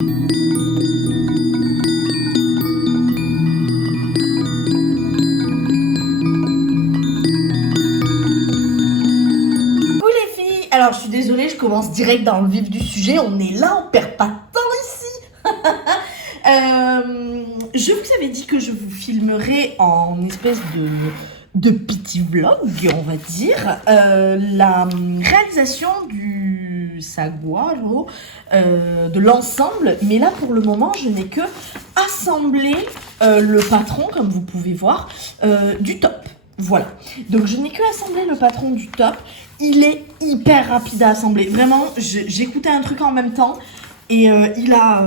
Alors, je suis désolée, je commence direct dans le vif du sujet. On est là, on perd pas de temps ici. Je vous avais dit que je vous filmerais en espèce de petit vlog, on va dire, la réalisation du saguaro, de l'ensemble. Mais là, pour le moment, je n'ai que assemblé le patron, comme vous pouvez voir, du top. Voilà, donc je n'ai que assemblé le patron du top. Il est hyper rapide à assembler. Vraiment, j'écoutais un truc en même temps et il a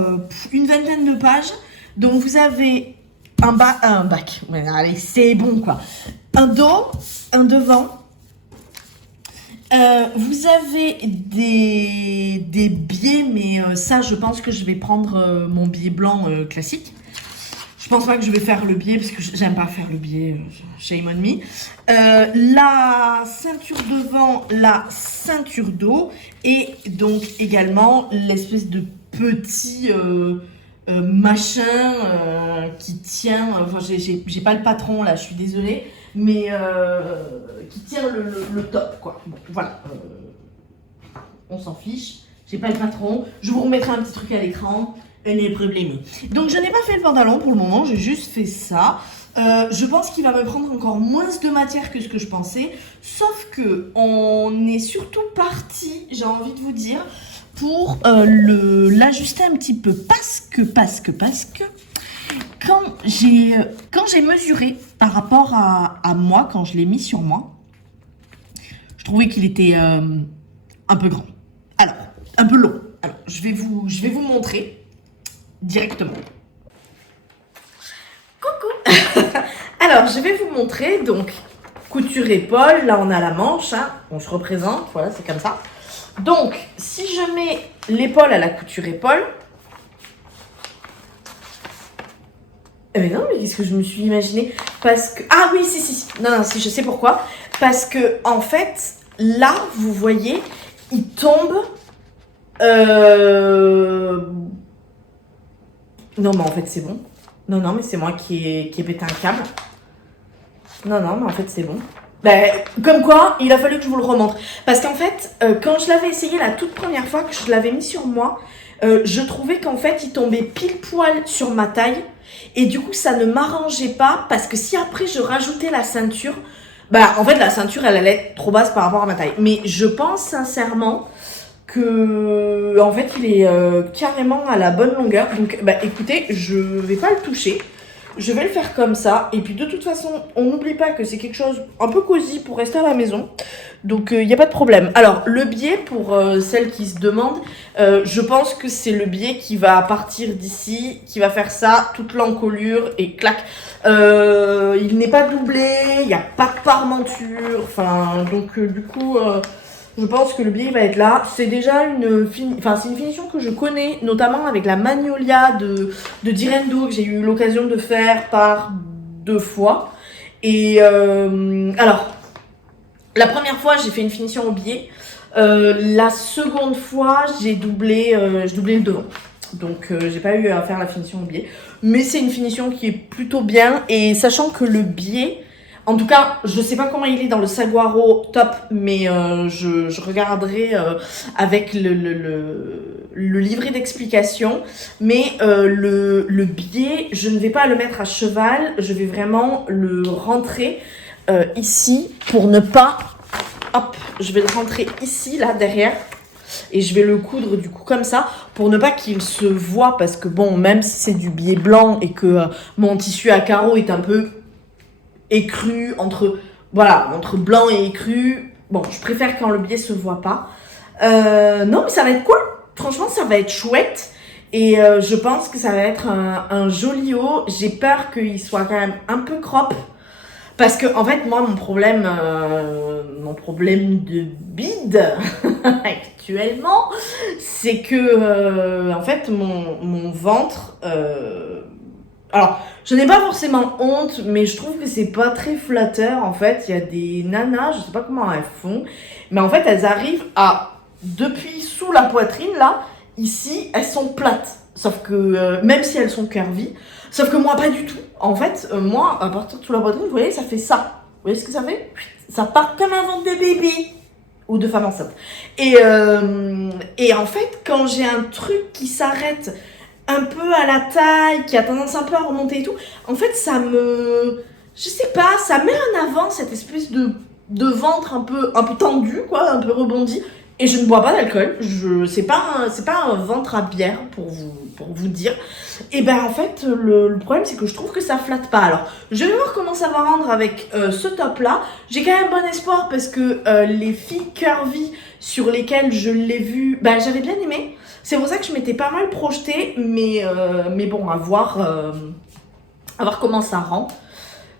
une vingtaine de pages. Donc vous avez un bac. Ouais, allez, c'est bon quoi. Un dos, un devant. Vous avez des biais, mais ça, je pense que je vais prendre mon biais blanc classique. Je pense pas que je vais faire le biais parce que j'aime pas faire le biais, shame on me. La ceinture devant, la ceinture dos et donc également l'espèce de petit machin qui tient, enfin j'ai pas le patron là, je suis désolée, mais qui tient le top quoi. Bon, voilà, on s'en fiche, j'ai pas le patron, je vous remettrai un petit truc à l'écran. Problème. Donc je n'ai pas fait le pantalon pour le moment, j'ai juste fait ça. Je pense qu'il va me prendre encore moins de matière que ce que je pensais. Sauf que on est surtout parti, j'ai envie de vous dire, pour l'ajuster un petit peu. Parce que quand j'ai mesuré par rapport à moi, quand je l'ai mis sur moi, je trouvais qu'il était un peu grand. Alors, un peu long. Alors, je vais vous montrer directement. Coucou. Alors, je vais vous montrer, donc, couture épaule, là on a la manche, hein, on se représente, voilà, c'est comme ça. Donc, si je mets l'épaule à la couture épaule, mais non, mais qu'est-ce que je me suis imaginé? Parce que, ah oui, si, non, si, je sais pourquoi. Parce que, en fait, là, vous voyez, il tombe, non, mais en fait, c'est bon. Non, mais c'est moi qui ai pété un câble. Non, mais en fait, c'est bon. Ben, comme quoi, il a fallu que je vous le remontre. Parce qu'en fait, quand je l'avais essayé la toute première fois, que je l'avais mis sur moi, je trouvais qu'en fait, il tombait pile poil sur ma taille. Et du coup, ça ne m'arrangeait pas. Parce que si après, je rajoutais la ceinture, bah, en fait, la ceinture, elle allait être trop basse par rapport à ma taille. Mais je pense sincèrement que en fait il est carrément à la bonne longueur. Donc bah écoutez, je vais pas le toucher, je vais le faire comme ça. Et puis de toute façon, on n'oublie pas que c'est quelque chose un peu cosy pour rester à la maison. Donc il n'y a pas de problème. Alors le biais, pour celles qui se demandent, je pense que c'est le biais qui va partir d'ici, qui va faire ça, toute l'encolure et clac. Il n'est pas doublé, il n'y a pas de parmenture, enfin donc du coup je pense que le biais va être là. C'est déjà une finition que je connais, notamment avec la Magnolia de Direndo, que j'ai eu l'occasion de faire par 2 fois. Et alors, la première fois, j'ai fait une finition au biais. La seconde fois, j'ai doublé le devant. Donc, j'ai pas eu à faire la finition au biais. Mais c'est une finition qui est plutôt bien. Et sachant que le biais... En tout cas, je sais pas comment il est dans le saguaro top, mais je regarderai avec le livret d'explication. Mais le biais, je ne vais pas le mettre à cheval, je vais vraiment le rentrer ici pour ne pas... Hop, je vais le rentrer ici, là, derrière. Et je vais le coudre du coup comme ça pour ne pas qu'il se voie, parce que bon, même si c'est du biais blanc et que mon tissu à carreaux est un peu écru, entre blanc et écru. Bon, je préfère quand le biais se voit pas. Non, mais ça va être cool. Franchement, ça va être chouette. Et je pense que ça va être un joli haut. J'ai peur qu'il soit quand même un peu crop. Parce que, en fait, moi, mon problème de bide, actuellement, c'est que, en fait, mon ventre... Alors, je n'ai pas forcément honte, mais je trouve que c'est pas très flatteur. En fait, il y a des nanas, je sais pas comment elles font, mais en fait, elles arrivent à, depuis sous la poitrine, là, ici, elles sont plates. sauf que même si elles sont curvy, sauf que moi pas du tout. En fait, moi, à partir de sous la poitrine, vous voyez, ça fait ça. Vous voyez ce que ça fait? Ça part comme un ventre de bébé ou de femme enceinte. Et en fait, quand j'ai un truc qui s'arrête un peu à la taille, qui a tendance un peu à remonter et tout, en fait, ça me... Je sais pas, ça met en avant cette espèce de ventre un peu tendu, quoi, un peu rebondi. Et je ne bois pas d'alcool. C'est pas un ventre à bière, pour vous dire. Et ben en fait, le problème, c'est que je trouve que ça flatte pas. Alors, je vais voir comment ça va rendre avec ce top-là. J'ai quand même bon espoir parce que les filles curvy sur lesquelles je l'ai vu, ben j'avais bien aimé. C'est pour ça que je m'étais pas mal projetée. Mais bon, à voir comment ça rend.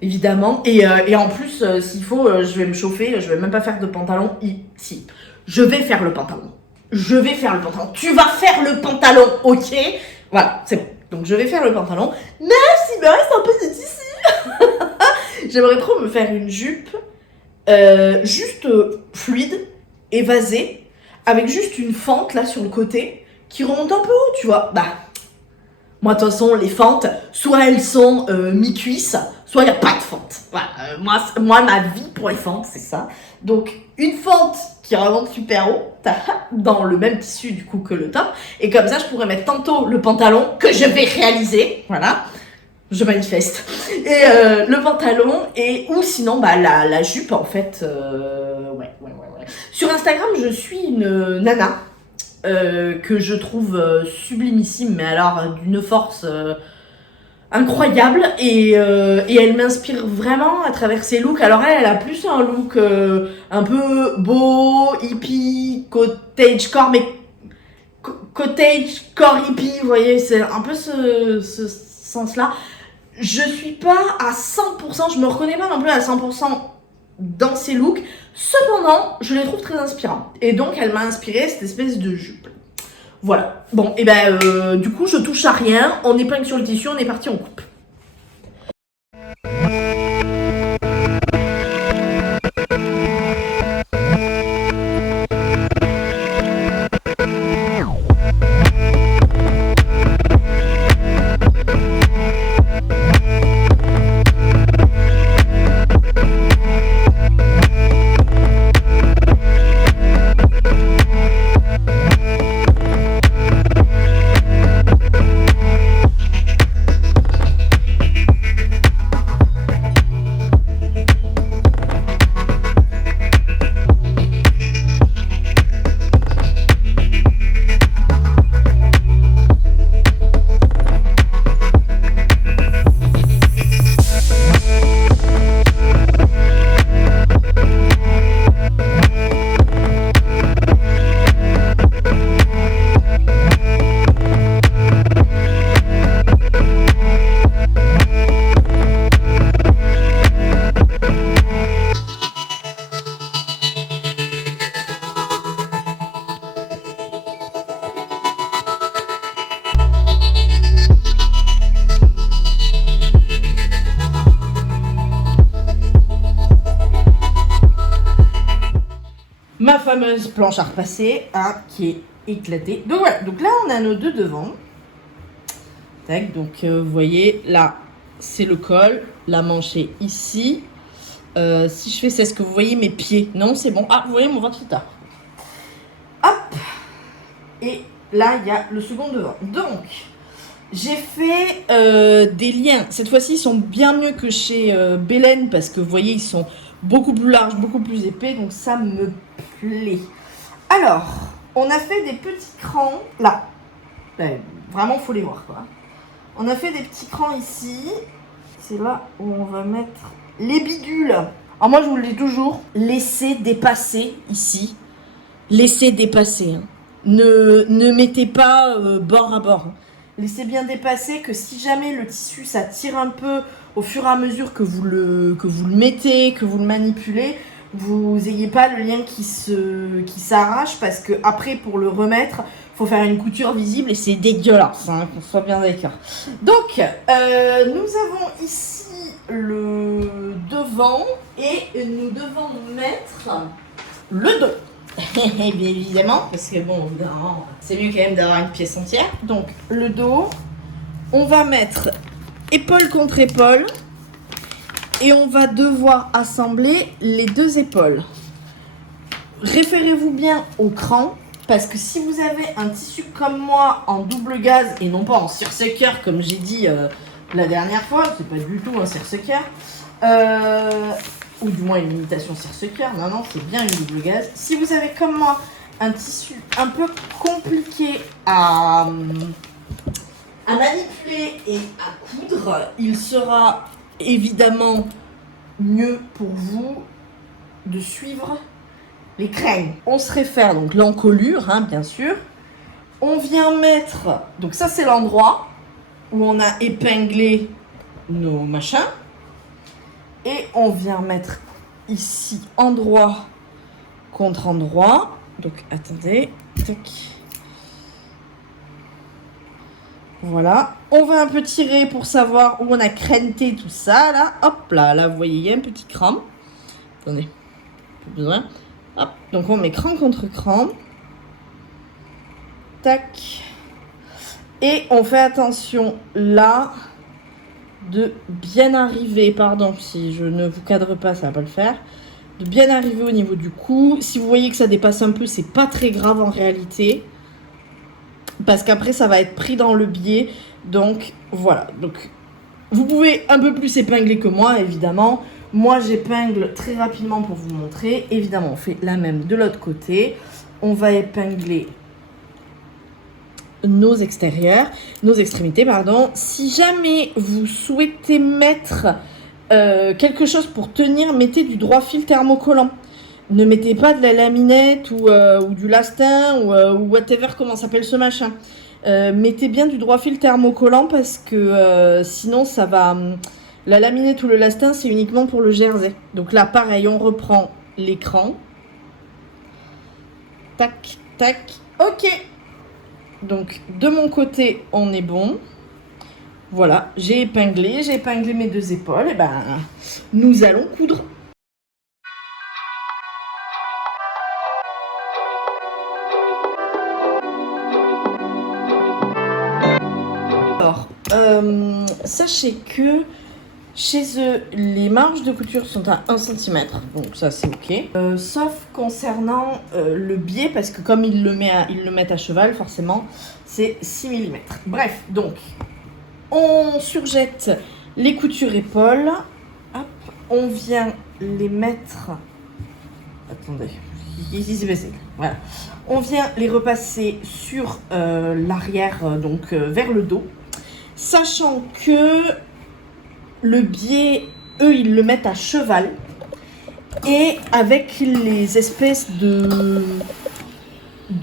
Évidemment. Et en plus, s'il faut, je vais me chauffer. Je vais même pas faire de pantalon ici. Je vais faire le pantalon. Je vais faire le pantalon. Tu vas faire le pantalon, ok? Voilà, c'est bon. Donc je vais faire le pantalon. Mais s'il me reste un peu de tissu. J'aimerais trop me faire une jupe juste fluide, évasée, avec juste une fente là sur le côté qui remonte un peu haut, tu vois. Bah, moi de toute façon, les fentes, soit elles sont mi-cuisse, soit il n'y a pas de fente. Voilà, moi, ma vie pour les fentes, c'est ça. Donc, une fente qui remonte super haut, dans le même tissu du coup que le top. Et comme ça, je pourrais mettre tantôt le pantalon que je vais réaliser. Voilà, je manifeste. Et le pantalon, ou sinon, bah, la jupe, en fait. Ouais. Sur Instagram, je suis une nana que je trouve sublimissime, mais alors d'une force... incroyable et elle m'inspire vraiment à travers ses looks. Alors elle a plus un look un peu beau, hippie, cottagecore, mais cottagecore hippie, vous voyez, c'est un peu ce sens-là. Je suis pas à 100%, je me reconnais pas non plus à 100% dans ses looks, cependant je les trouve très inspirants et donc elle m'a inspiré cette espèce de jupe. Voilà. Bon, et ben du coup, je touche à rien. On épingle sur le tissu, on est parti, on coupe. Ma fameuse planche à repasser qui est éclatée. Donc voilà, donc là on a nos deux devants. Tac, donc vous voyez là c'est le col, la manche est ici. Si je fais ça, est-ce que vous voyez mes pieds? Non, c'est bon. Ah, vous voyez mon 28 heures. Hop. Et là il y a le second devant. Donc j'ai fait des liens. Cette fois-ci ils sont bien mieux que chez Belen parce que vous voyez ils sont beaucoup plus larges, beaucoup plus épais, donc ça me plaît. Alors, on a fait des petits crans là. Vraiment, faut les voir quoi. On a fait des petits crans ici. C'est là où on va mettre les bidules. Alors moi, je vous le dis toujours, laissez dépasser ici. Laissez dépasser. Hein. Ne mettez pas bord à bord. Hein. Laissez bien dépasser que si jamais le tissu ça tire un peu au fur et à mesure que vous le mettez, que vous le manipulez, vous n'ayez pas le lien qui s'arrache parce que après pour le remettre, faut faire une couture visible et c'est dégueulasse, hein, qu'on soit bien d'accord. Donc nous avons ici le devant et nous devons mettre le dos. Et bien évidemment, parce que bon, non, c'est mieux quand même d'avoir une pièce entière. Donc le dos, on va mettre épaule contre épaule et on va devoir assembler les deux épaules. Référez-vous bien au cran, parce que si vous avez un tissu comme moi en double gaze et non pas en cire-sequeur comme j'ai dit la dernière fois, c'est pas du tout un cire-sequeur, ou du moins une imitation cire-sequeur, non, c'est bien une double gaze. Si vous avez comme moi un tissu un peu compliqué à manipuler et à coudre, il sera évidemment mieux pour vous de suivre les crèmes. On se réfère donc l'encolure, hein, bien sûr. On vient mettre, donc ça c'est l'endroit où on a épinglé nos machins. Et on vient mettre ici endroit contre endroit. Donc attendez, tac. Voilà. On va un peu tirer pour savoir où on a crenté tout ça là. Hop là, vous voyez, il y a un petit cran. Attendez, plus besoin. Hop, donc on met cran contre cran. Tac. Et on fait attention là de bien arriver, pardon si je ne vous cadre pas, ça va pas le faire, de bien arriver au niveau du cou. Si vous voyez que ça dépasse un peu, c'est pas très grave en réalité, parce qu'après ça va être pris dans le biais. Donc voilà, donc vous pouvez un peu plus épingler que moi évidemment. Moi j'épingle très rapidement pour vous montrer. Évidemment on fait la même de l'autre côté. On va épingler nos extrémités, pardon. Si jamais vous souhaitez mettre quelque chose pour tenir, mettez du droit fil thermocollant. Ne mettez pas de la laminette ou du lastin ou whatever, comment s'appelle ce machin. Mettez bien du droit fil thermocollant parce que sinon ça va... La laminette ou le lastin, c'est uniquement pour le jersey. Donc là, pareil, on reprend l'écran. Tac, tac, ok. Donc, de mon côté, on est bon. Voilà, j'ai épinglé mes deux épaules. Et ben, nous allons coudre. Alors, sachez que chez eux, les marges de couture sont à 1 cm, donc ça c'est ok. Sauf concernant le biais, parce que comme ils le mettent à cheval, forcément, c'est 6 mm. Bref, donc, on surjette les coutures épaules. Hop, on vient les mettre... Attendez, ici c'est passé. Voilà. On vient les repasser sur l'arrière, donc vers le dos. Sachant que... Le biais, eux, ils le mettent à cheval. Et avec les espèces de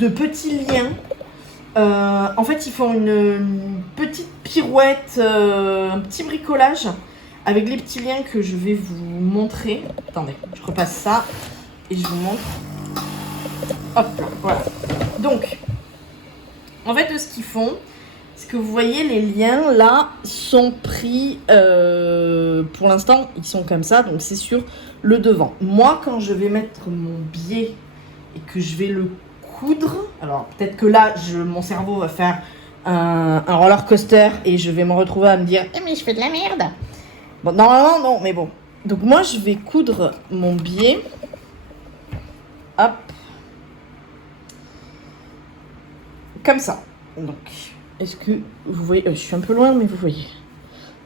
petits liens, en fait, ils font une petite pirouette, un petit bricolage avec les petits liens que je vais vous montrer. Attendez, je repasse ça et je vous montre. Hop là, voilà. Donc, en fait, ce qu'ils font... Ce que vous voyez, les liens là sont pris, pour l'instant ils sont comme ça, donc c'est sur le devant. Moi quand je vais mettre mon biais et que je vais le coudre, alors peut-être que là mon cerveau va faire un roller coaster et je vais me retrouver à me dire mais je fais de la merde. Bon, normalement non, mais bon. Donc moi je vais coudre mon biais. Hop. Comme ça. Donc... Est-ce que vous voyez, je suis un peu loin, mais vous voyez.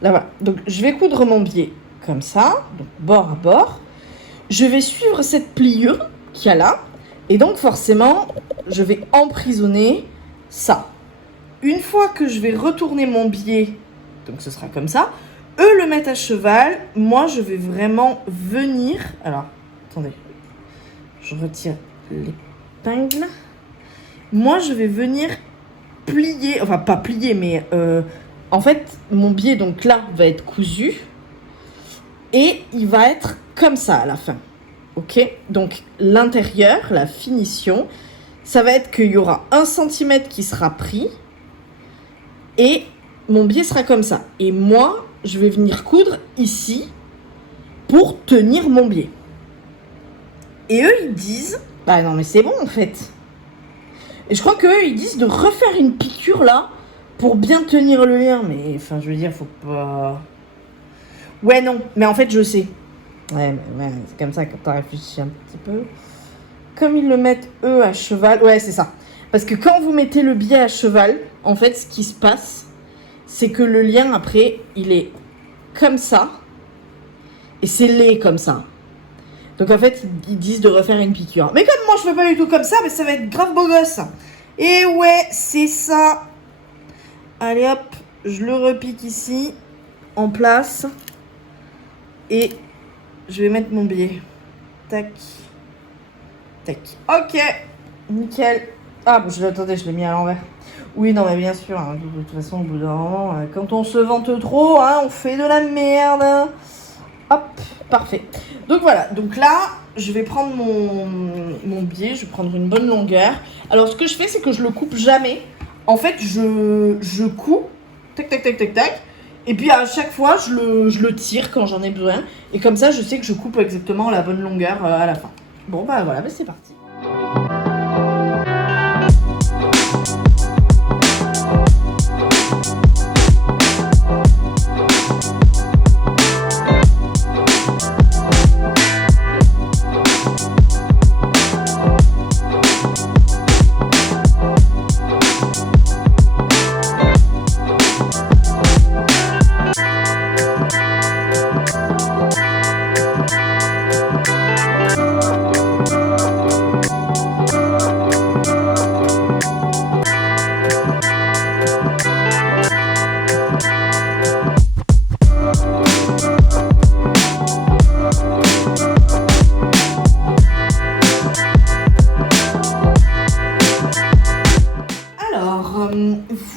Là, voilà. Donc, je vais coudre mon biais comme ça, donc bord à bord. Je vais suivre cette pliure qu'il y a là. Et donc, forcément, je vais emprisonner ça. Une fois que je vais retourner mon biais, donc ce sera comme ça, eux le mettent à cheval. Moi, je vais vraiment venir... Alors, attendez. Je retire l'épingle. Moi, je vais venir... plier, enfin pas plier, mais en fait mon biais donc là va être cousu et il va être comme ça à la fin, ok. Donc l'intérieur, la finition, ça va être qu'il y aura 1 cm qui sera pris et mon biais sera comme ça, et moi je vais venir coudre ici pour tenir mon biais. Et eux ils disent Bah non, mais c'est bon en fait. Et je crois qu'eux, ils disent de refaire une piqûre là pour bien tenir le lien. Mais enfin, je veux dire, faut pas. Ouais, non, mais en fait, je sais. Ouais, c'est comme ça quand t'as réfléchi un petit peu. Comme ils le mettent eux à cheval. Ouais, c'est ça. Parce que quand vous mettez le biais à cheval, en fait, ce qui se passe, c'est que le lien après, il est comme ça. Et c'est laid comme ça. Donc en fait, ils disent de refaire une piqûre. Mais comme moi, je fais pas du tout comme ça, mais ça va être grave beau gosse. Et ouais, c'est ça. Allez hop, je le repique ici, en place. Et je vais mettre mon biais. Tac. Tac. Ok. Nickel. Ah, bon, attendez, je l'ai mis à l'envers. Oui, non, mais bien sûr. Hein, de toute façon, au bout d'un moment, quand on se vante trop, hein, on fait de la merde. Hop, parfait. Donc voilà. Donc là, je vais prendre mon biais. Je vais prendre une bonne longueur. Alors, ce que je fais, c'est que je le coupe jamais. En fait, je couds. Tac, tac, tac, tac, tac. Et puis à chaque fois, je le tire quand j'en ai besoin. Et comme ça, je sais que je coupe exactement la bonne longueur à la fin. Bon, bah voilà, bah c'est parti.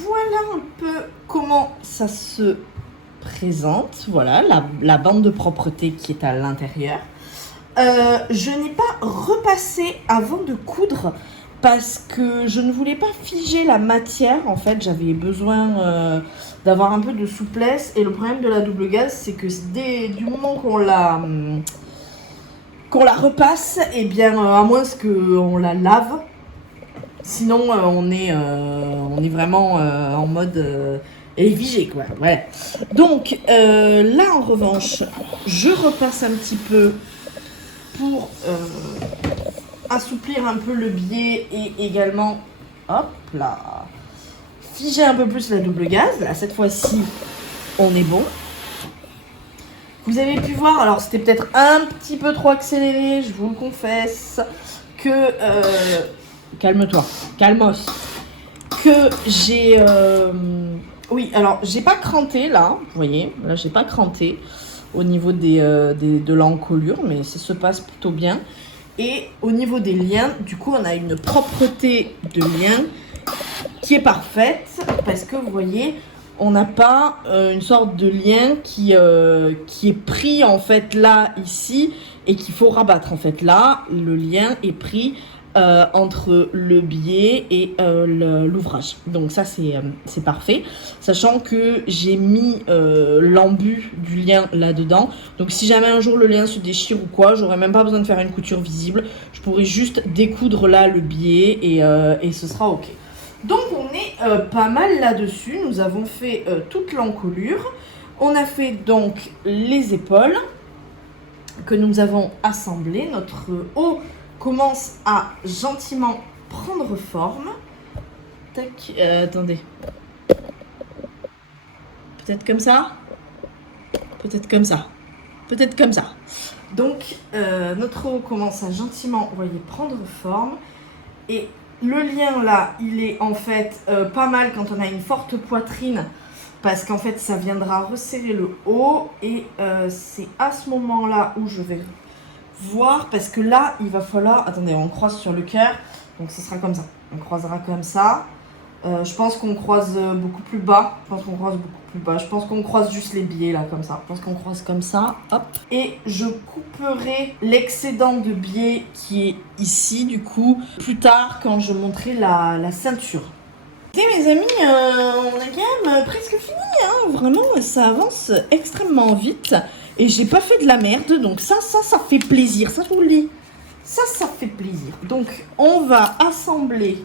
Voilà un peu comment ça se présente. Voilà, la bande de propreté qui est à l'intérieur. Je n'ai pas repassé avant de coudre parce que je ne voulais pas figer la matière. En fait, j'avais besoin d'avoir un peu de souplesse. Et le problème de la double gaze, c'est que du moment qu'on la repasse, et bien, à moins qu'on la lave, sinon on est vraiment en mode figé, quoi. Ouais. Donc là, en revanche, je repasse un petit peu pour assouplir un peu le biais et également, hop là, figer un peu plus la double gaze. Là, cette fois-ci, on est bon. Vous avez pu voir, alors c'était peut-être un petit peu trop accéléré, je vous le confesse, que... calme-toi, calmos. Que j'ai... oui, alors j'ai pas cranté là, vous voyez, là j'ai pas cranté au niveau de l'encolure, mais ça se passe plutôt bien. Et au niveau des liens, du coup, on a une propreté de lien qui est parfaite parce que vous voyez, on n'a pas une sorte de lien qui est pris en fait là, ici, et qu'il faut rabattre. En fait, là, le lien est pris entre le biais et l'ouvrage. Donc ça, c'est parfait. Sachant que j'ai mis l'embu du lien là-dedans. Donc si jamais un jour le lien se déchire ou quoi, j'aurais même pas besoin de faire une couture visible. Je pourrais juste découdre là le biais et ce sera ok. Donc on est pas mal là-dessus. Nous avons fait toute l'encolure. On a fait donc les épaules que nous avons assemblées. Notre haut commence à gentiment prendre forme. Tac, attendez. Peut-être comme ça. Peut-être comme ça. Peut-être comme ça. Donc notre haut commence à gentiment, vous voyez, prendre forme. Et le lien là, il est en fait pas mal quand on a une forte poitrine, parce qu'en fait ça viendra resserrer le haut. Et c'est à ce moment là où je vais voir, parce que là il va falloir, attendez, on croise sur le cœur, donc ce sera comme ça, on croisera comme ça. Je pense qu'on croise beaucoup plus bas, je pense qu'on croise juste les biais là comme ça, je pense qu'on croise comme ça, hop, et je couperai l'excédent de biais qui est ici du coup plus tard quand je monterai la ceinture. Écoutez mes amis, on a quand même presque fini, hein. Vraiment ça avance extrêmement vite et j'ai pas fait de la merde, donc ça fait plaisir, ça je vous le dis. Ça fait plaisir. Donc, on va assembler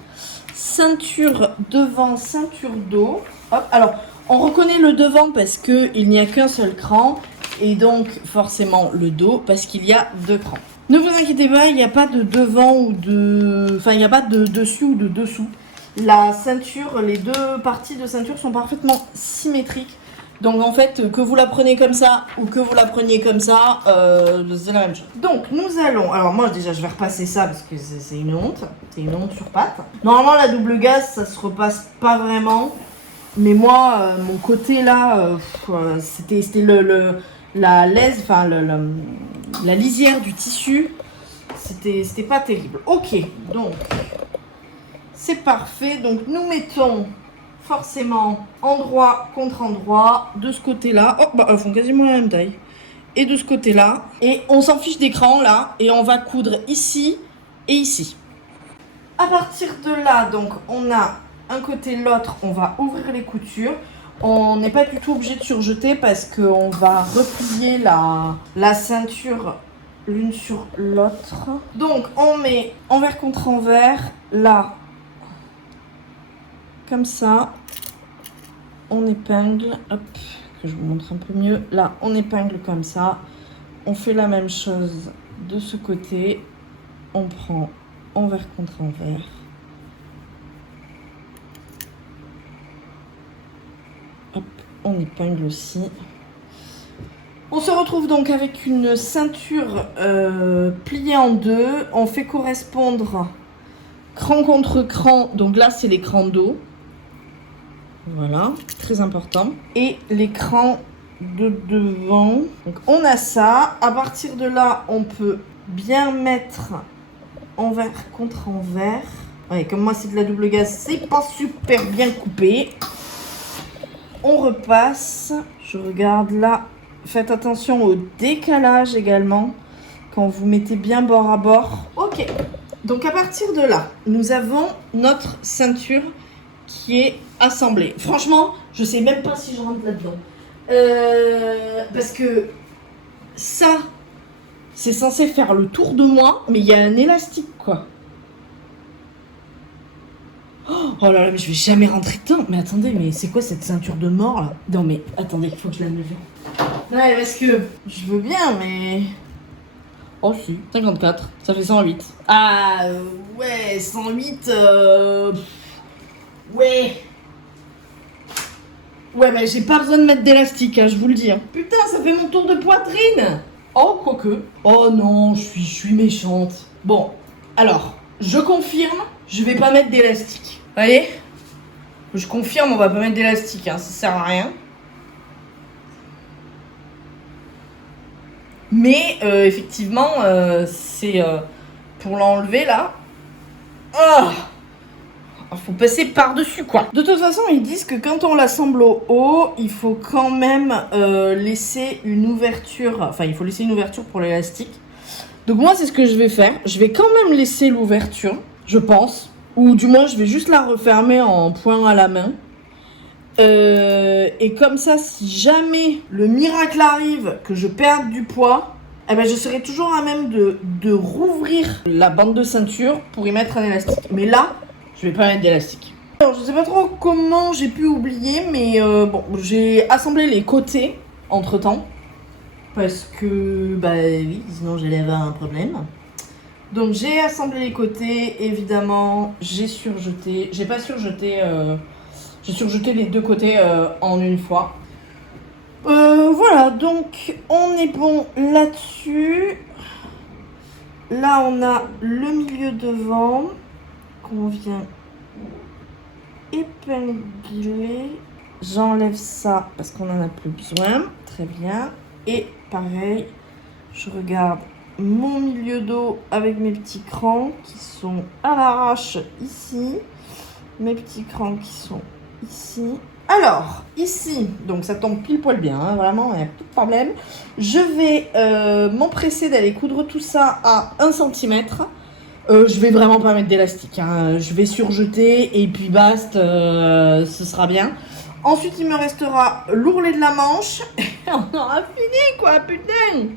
ceinture devant, ceinture dos. Hop, alors, on reconnaît le devant parce qu'il n'y a qu'un seul cran. Et donc, forcément, le dos parce qu'il y a 2 crans. Ne vous inquiétez pas, il n'y a pas de devant ou de... Enfin, il n'y a pas de dessus ou de dessous. La ceinture, les 2 parties de ceinture sont parfaitement symétriques. Donc en fait, que vous la preniez comme ça ou que vous la preniez comme ça, c'est la même chose. Donc nous allons... Alors moi déjà je vais repasser ça parce que c'est une honte. C'est une honte sur patte. Normalement la double gaze ça se repasse pas vraiment. Mais moi, mon côté là, c'était la laise, enfin la lisière du tissu. C'était pas terrible. Ok, donc c'est parfait. Donc nous mettons... forcément endroit contre endroit de ce côté là, oh bah elles font quasiment la même taille, et de ce côté là, et on s'en fiche d'écran là, et on va coudre ici et ici. À partir de là, donc on a un côté l'autre, on va ouvrir les coutures. On n'est pas du tout obligé de surjeter parce qu'on va replier la ceinture l'une sur l'autre. Donc on met envers contre envers là, comme ça. On épingle, hop, que je vous montre un peu mieux. Là, on épingle comme ça. On fait la même chose de ce côté. On prend envers contre envers. Hop, on épingle aussi. On se retrouve donc avec une ceinture pliée en 2. On fait correspondre cran contre cran. Donc là, c'est les crans dos. Voilà, très important. Et l'écran de devant. Donc on a ça. À partir de là, on peut bien mettre envers contre envers. Ouais, comme moi c'est de la double gaze, c'est pas super bien coupé. On repasse. Je regarde là. Faites attention au décalage également. Quand vous mettez bien bord à bord. Ok. Donc à partir de là, nous avons notre ceinture qui est assemblée. Franchement, je sais même pas si je rentre là-dedans. Parce que ça, c'est censé faire le tour de moi, mais il y a un élastique, quoi. Oh là là, mais je vais jamais rentrer dedans. Mais attendez, mais c'est quoi cette ceinture de mort, là? Non, mais attendez, il faut que je la lève. Ouais, parce que je veux bien, mais... Oh si, 54, ça fait 108. Ah, ouais, 108, ouais. Ouais, mais j'ai pas besoin de mettre d'élastique, hein, je vous le dis. Hein. Putain, ça fait mon tour de poitrine. Oh, quoique. Oh non, je suis méchante. Bon, alors, je confirme, je vais pas mettre d'élastique. Vous voyez? Je confirme, on va pas mettre d'élastique, hein, ça sert à rien. Mais, effectivement, c'est pour l'enlever, là. Oh! Faut passer par-dessus, quoi. De toute façon, ils disent que quand on l'assemble au haut, il faut quand même laisser une ouverture. Enfin, il faut laisser une ouverture pour l'élastique. Donc moi, c'est ce que je vais faire. Je vais quand même laisser l'ouverture, je pense. Ou du moins, je vais juste la refermer en point à la main. Et comme ça, si jamais le miracle arrive, que je perde du poids, eh ben, je serai toujours à même de rouvrir la bande de ceinture pour y mettre un élastique. Mais là... je vais pas mettre d'élastique. Alors, je sais pas trop comment j'ai pu oublier, mais bon, j'ai assemblé les côtés entre temps. Parce que, bah oui, sinon j'allais avoir un problème. Donc, j'ai assemblé les côtés, évidemment, j'ai surjeté. J'ai pas surjeté, j'ai surjeté les 2 côtés en une fois. Voilà, donc on est bon là-dessus. Là, on a le milieu devant. On vient épingler. J'enlève ça parce qu'on n'en a plus besoin. Très bien. Et pareil, je regarde mon milieu dos avec mes petits crans qui sont à l'arrache ici. Mes petits crans qui sont ici. Alors, ici, donc ça tombe pile poil bien, hein, vraiment, il n'y a pas de problème. Je vais m'empresser d'aller coudre tout ça à 1 cm. Je vais vraiment pas mettre d'élastique, hein. Je vais surjeter et puis basta, ce sera bien. Ensuite, il me restera l'ourlet de la manche et on aura fini, quoi, putain.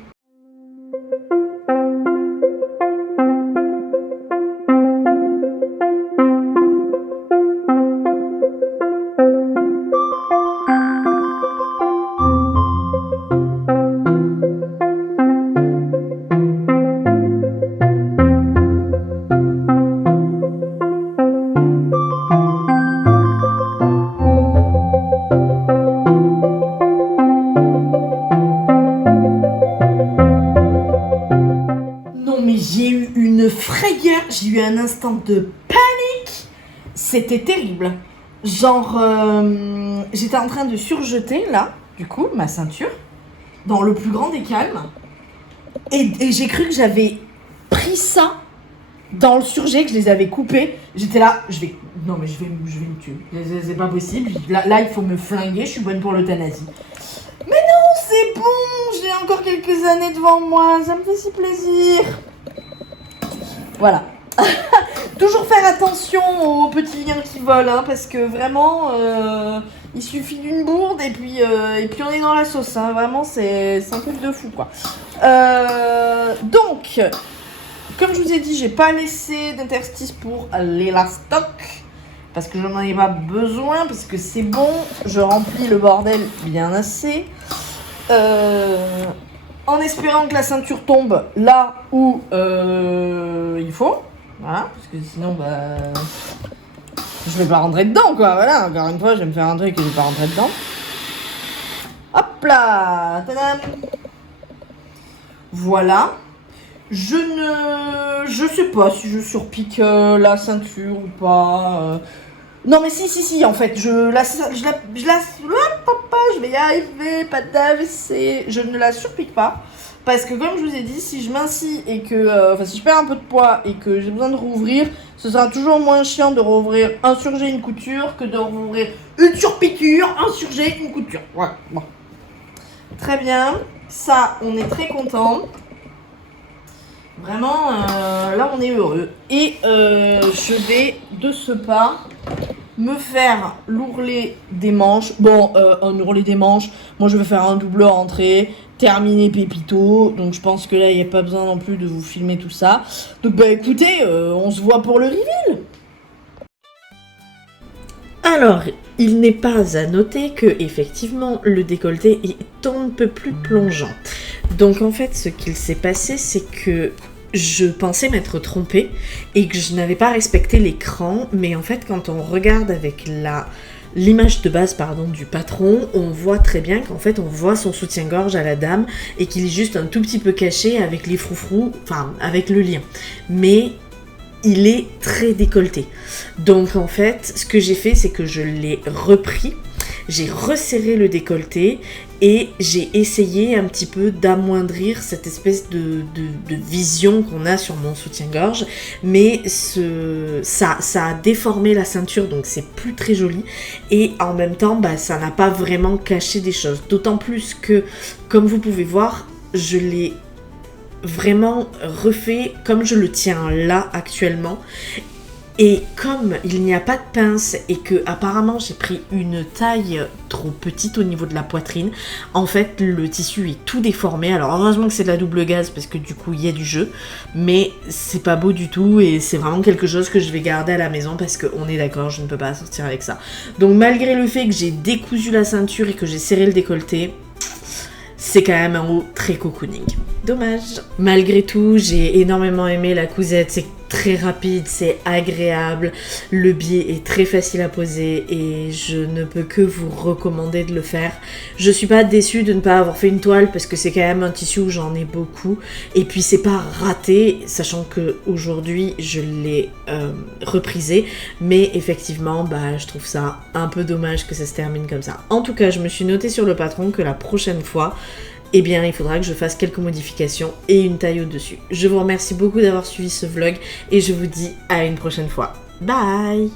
eu un instant de panique. C'était terrible. Genre, j'étais en train de surjeter, là, du coup, ma ceinture, dans le plus grand des calmes. Et j'ai cru que j'avais pris ça dans le surjet, que je les avais coupés. J'étais là, je vais me tuer. C'est pas possible. Là, il faut me flinguer, je suis bonne pour l'euthanasie. Mais non, c'est bon, j'ai encore quelques années devant moi, ça me fait si plaisir. Voilà. Toujours faire attention aux petits liens qui volent, hein, parce que vraiment, il suffit d'une bourde et puis on est dans la sauce. Hein, vraiment, c'est un truc de fou, quoi. Donc, comme je vous ai dit, j'ai pas laissé d'interstice pour l'élastoc, parce que je n'en ai pas besoin, parce que c'est bon, je remplis le bordel bien assez. En espérant que la ceinture tombe là où il faut. Voilà, parce que sinon, je vais pas rentrer dedans, quoi. Voilà, encore une fois, je vais me faire un truc et je vais pas rentrer dedans. Hop là, tadam. Voilà. Je sais pas si je surpique la ceinture ou pas. Non, mais si, en fait, je vais y arriver, pas d'AVC. Je ne la surpique pas. Parce que comme je vous ai dit, si je m'incis et que, si je perds un peu de poids et que j'ai besoin de rouvrir, ce sera toujours moins chiant de rouvrir un surjet, une couture, que de rouvrir une surpiqûre, un surjet, une couture. Voilà, bon. Très bien, ça, on est très content. Vraiment, là, on est heureux. Et je vais, de ce pas, me faire l'ourlet des manches. Bon, un ourlet des manches, moi, je vais faire un double rentrée. Terminé Pépito, donc je pense que là il n'y a pas besoin non plus de vous filmer tout ça. Donc écoutez, on se voit pour le reveal. Alors, il n'est pas à noter que effectivement le décolleté est un peu plus plongeant. Donc en fait ce qu'il s'est passé c'est que je pensais m'être trompée et que je n'avais pas respecté l'écran, mais en fait quand on regarde avec l'image de base du patron, on voit très bien qu'en fait on voit son soutien-gorge à la dame et qu'il est juste un tout petit peu caché avec les froufrous, avec le lien. Mais il est très décolleté. Donc en fait, ce que j'ai fait, c'est que je l'ai repris, j'ai resserré le décolleté et j'ai essayé un petit peu d'amoindrir cette espèce de vision qu'on a sur mon soutien-gorge, mais ça a déformé la ceinture, donc c'est plus très joli, et en même temps, ça n'a pas vraiment caché des choses. D'autant plus que, comme vous pouvez voir, je l'ai vraiment refait comme je le tiens là actuellement. Et comme il n'y a pas de pince et que apparemment j'ai pris une taille trop petite au niveau de la poitrine, en fait le tissu est tout déformé. Alors heureusement que c'est de la double gaze parce que du coup il y a du jeu, mais c'est pas beau du tout et c'est vraiment quelque chose que je vais garder à la maison parce qu'on est d'accord, je ne peux pas sortir avec ça. Donc malgré le fait que j'ai décousu la ceinture et que j'ai serré le décolleté, c'est quand même un haut très cocooning. Dommage. Malgré tout, j'ai énormément aimé la cousette, c'est très rapide, c'est agréable, le biais est très facile à poser et je ne peux que vous recommander de le faire. Je suis pas déçue de ne pas avoir fait une toile parce que c'est quand même un tissu où j'en ai beaucoup et puis c'est pas raté, sachant que aujourd'hui je l'ai reprisé, mais effectivement je trouve ça un peu dommage que ça se termine comme ça. En tout cas, je me suis noté sur le patron que la prochaine fois, eh bien, il faudra que je fasse quelques modifications et une taille au-dessus. Je vous remercie beaucoup d'avoir suivi ce vlog et je vous dis à une prochaine fois. Bye!